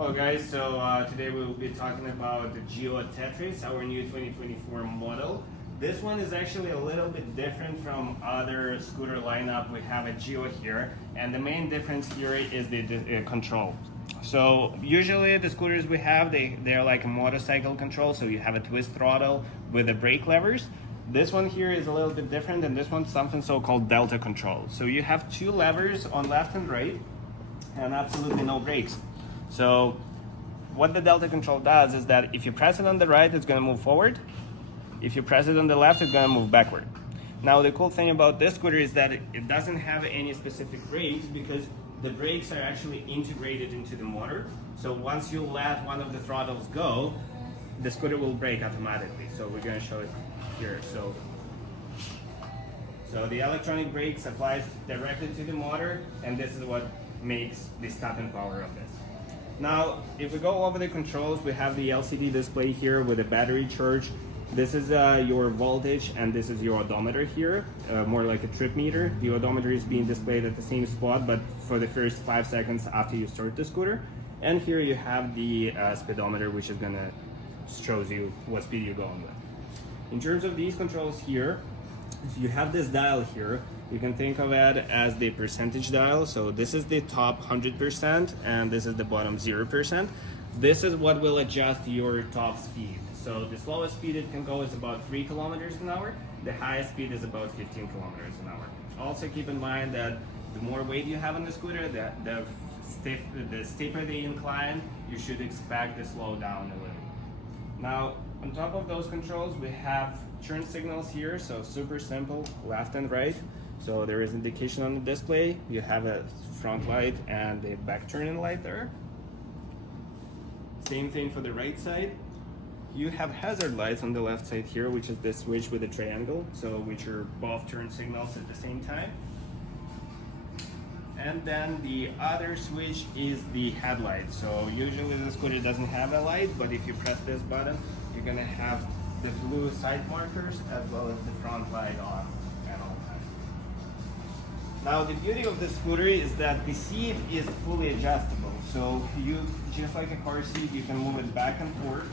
Hello guys, so today we'll be talking about the GIO Tetris, our new 2024 model. This one is actually a little bit different from other scooter lineup. We have a GIO here, and the main difference here is the control. So usually the scooters we have, they're like a motorcycle control, so you have a twist throttle with the brake levers. This one here is a little bit different, and this one's something so-called delta control. So you have two levers on left and right, and absolutely no brakes. So what the delta control does is that if you press it on the right, it's going to move forward. If you press it on the left, it's going to move backward. Now the cool thing about this scooter is that it doesn't have any specific brakes, because the brakes are actually integrated into the motor. So once you let one of the throttles go, the scooter will brake automatically. So we're going to show it here. So the electronic brakes applies directly to the motor, and this is what makes the stopping power of this. Now, if we go over the controls, we have the LCD display here with a battery charge. This is your voltage, and this is your odometer here, more like a trip meter. The odometer is being displayed at the same spot, but for the first 5 seconds after you start the scooter. And here you have the speedometer, which is gonna shows you what speed you're going with. In terms of these controls here, you have this dial here. You can think of it as the percentage dial. So this is the top 100%, and this is the bottom 0%. This is what will adjust your top speed. So the slowest speed it can go is about 3 kilometers an hour. The highest speed is about 15 kilometers an hour. Also keep in mind that the more weight you have on the scooter, the steeper the incline, you should expect to slow down a little. Now, on top of those controls, we have turn signals here, so super simple, left and right. So there is indication on the display. You have a front light and a back turning light there. Same thing for the right side. You have hazard lights on the left side here, which is the switch with the triangle, so which are both turn signals at the same time. And then the other switch is the headlight. So usually the scooter doesn't have a light, but if you press this button, you're gonna have the blue side markers as well as the front light on at all times. Now the beauty of the scooter is that the seat is fully adjustable. So you, just like a car seat, you can move it back and forth.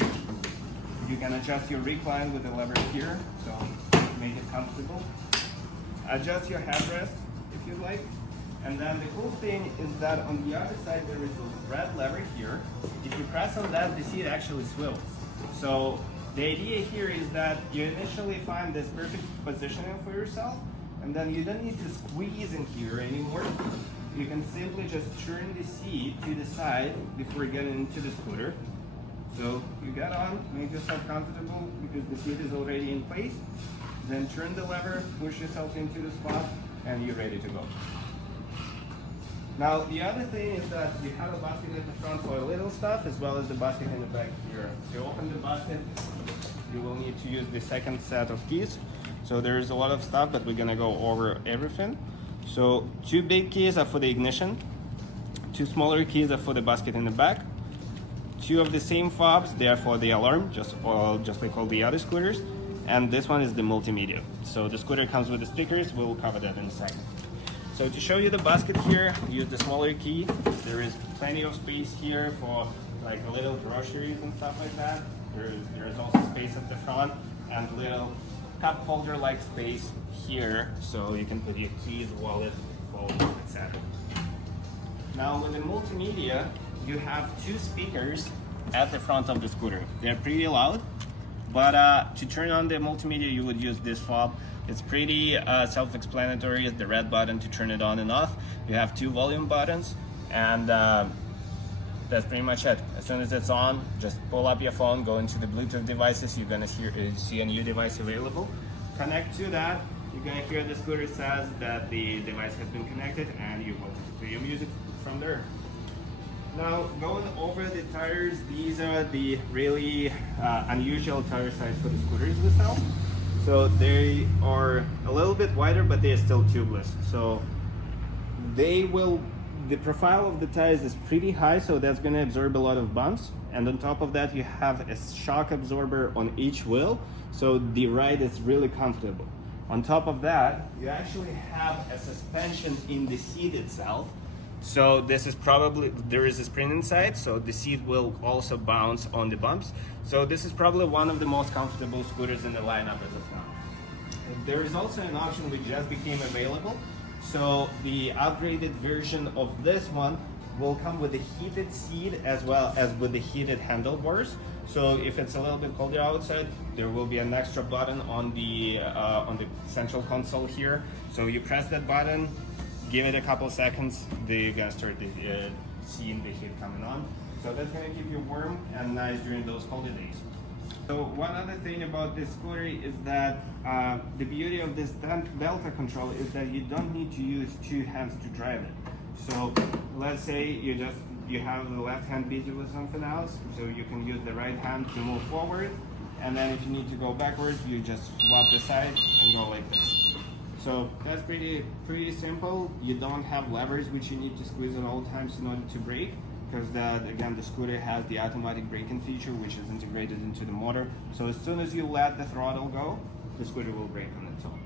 You can adjust your recline with the lever here, so make it comfortable. Adjust your headrest if you'd like. And then the cool thing is that on the other side there is a red lever here. If you press on that, the seat actually swivels. So the idea here is that you initially find this perfect positioning for yourself, and then you don't need to squeeze in here anymore. You can simply just turn the seat to the side before getting into the scooter. So you get on, make yourself comfortable because the seat is already in place. Then turn the lever, push yourself into the spot, and you're ready to go. Now the other thing is that you have a basket at the front for little stuff, as well as the basket in the back here. To open the basket, you will need to use the second set of keys. So there's a lot of stuff, but we're gonna go over everything. So 2 big keys are for the ignition, 2 smaller keys are for the basket in the back, 2 of the same fobs, they are for the alarm, just like all the other scooters, and this one is the multimedia. So the scooter comes with the stickers, we'll cover that in a second. So to show you the basket here, use the smaller key. There is plenty of space here for like little groceries and stuff like that. There is also space at the front and little cup holder like space here, so you can put your keys, wallet, phone, etc. Now with the multimedia, you have 2 speakers at the front of the scooter. They're pretty loud, but to turn on the multimedia, you would use this fob. It's pretty self-explanatory. It's the red button to turn it on and off. You have 2 volume buttons, and that's pretty much it. As soon as it's on, just pull up your phone, go into the Bluetooth devices, you're gonna see a new device available. Connect to that, you're gonna hear the scooter says that the device has been connected, and you will play your music from there. Now, going over the tires, these are the really unusual tire size for the scooters we sell. So they are a little bit wider, but they are still tubeless. So the profile of the tires is pretty high, so that's going to absorb a lot of bumps. And on top of that, you have a shock absorber on each wheel, so the ride is really comfortable. On top of that, you actually have a suspension in the seat itself. So this is probably, there is a spring inside, so the seat will also bounce on the bumps. So this is probably one of the most comfortable scooters in the lineup as of now. There is also an option which just became available. So the upgraded version of this one will come with a heated seat as well as with the heated handlebars. So if it's a little bit colder outside, there will be an extra button on the central console here. So you press that button, give it a couple seconds, you're gonna start seeing the heat coming on. So that's gonna keep you warm and nice during those colder days. So one other thing about this scooter is that the beauty of this Delta control is that you don't need to use two hands to drive it. So let's say you have the left hand busy with something else, so you can use the right hand to move forward, and then if you need to go backwards, you just swap the side and go like this. So that's pretty simple. You don't have levers which you need to squeeze at all times in order to brake, because again, the scooter has the automatic braking feature which is integrated into the motor. So as soon as you let the throttle go, the scooter will brake on its own.